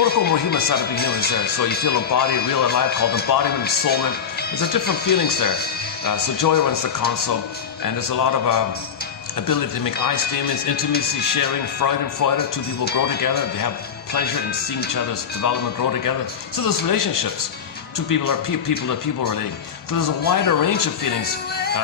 cortical, more human side of being human is there. So you feel embodied, real alive, called embodiment, soulment. There's a different feelings there. So joy runs the console, and there's a lot of ability to make I statements, intimacy, sharing, freudenfreude. Two people grow together. They have pleasure in seeing each other's development grow together. So there's relationships. Two people are people to people relating. So there's a wider range of feelings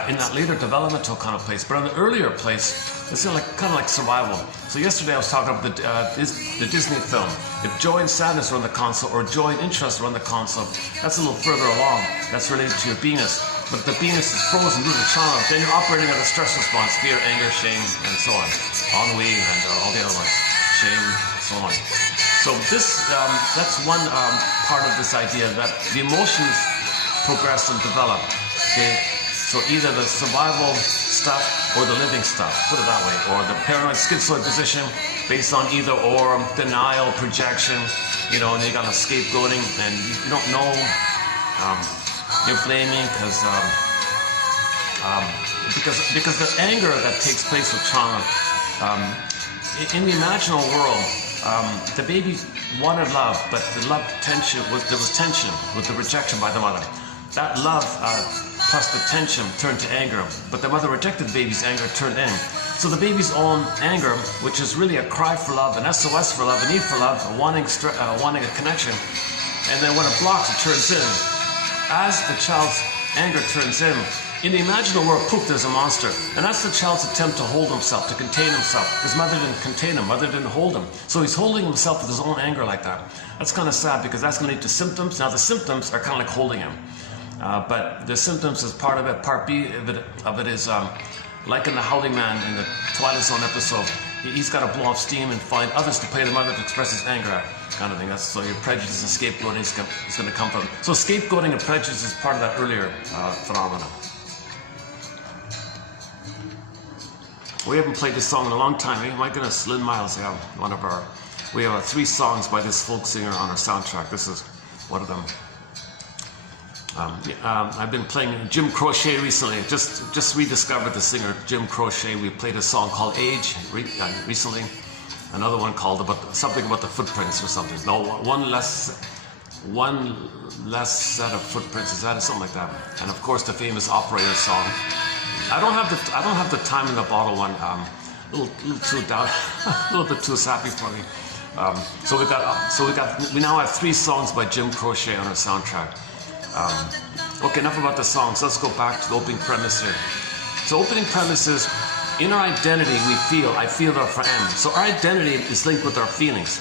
in that later developmental kind of place. But in the earlier place, it's kind of like survival. So yesterday I was talking about the Disney film. If joy and sadness run the console, or joy and interest run the console, that's a little further along. That's related to your beingness. But the beingness is frozen due to trauma. Then you're operating at a stress response: fear, anger, shame, and so on. Ennui, and all the other ones. Shame, and so on. So that's one part of this idea, that the emotions progress and develop. Okay? So either the survival stuff or the living stuff, put it that way, or the paranoid schizoid position based on either or, denial, projection, and you got a scapegoating, and you don't know, you're blaming because the anger that takes place with trauma, in the imaginal world, the baby wanted love, but there was tension with the rejection by the mother. That love plus the tension turned to anger, but the mother rejected the baby's anger, turned in. So the baby's own anger, which is really a cry for love, an SOS for love, a need for love, wanting a connection, and then when it blocks, it turns in. As the child's anger turns in the imaginal world, poof, there's a monster. And that's the child's attempt to hold himself, to contain himself. His mother didn't contain him, mother didn't hold him. So he's holding himself with his own anger like that. That's kind of sad, because that's going to lead to symptoms. Now the symptoms are kind of like holding him. But the symptoms is part of it. Part B of it is like in the Howling Man in the Twilight Zone episode. He's got to blow off steam and find others to play the mother to express his anger at, kind of thing. That's so your prejudice and scapegoating is going to come from. So scapegoating and prejudice is part of that earlier phenomenon. We haven't played this song in a long time. My goodness, Lynn Miles, we have 3 songs by this folk singer on our soundtrack. This is one of them. I've been playing Jim Croce recently. Just rediscovered the singer Jim Croce. We played a song called Age recently. Another one called something about the footprints or something. No, one less set of footprints. Is that something like that? And of course the famous Operator song. I don't have the time in the bottle one. A little too down, a little bit too sappy for me. We now have 3 songs by Jim Croce on our soundtrack. Okay, enough about the songs. Let's go back to the opening premise here. So opening premise is, in our identity I feel that I am. So our identity is linked with our feelings.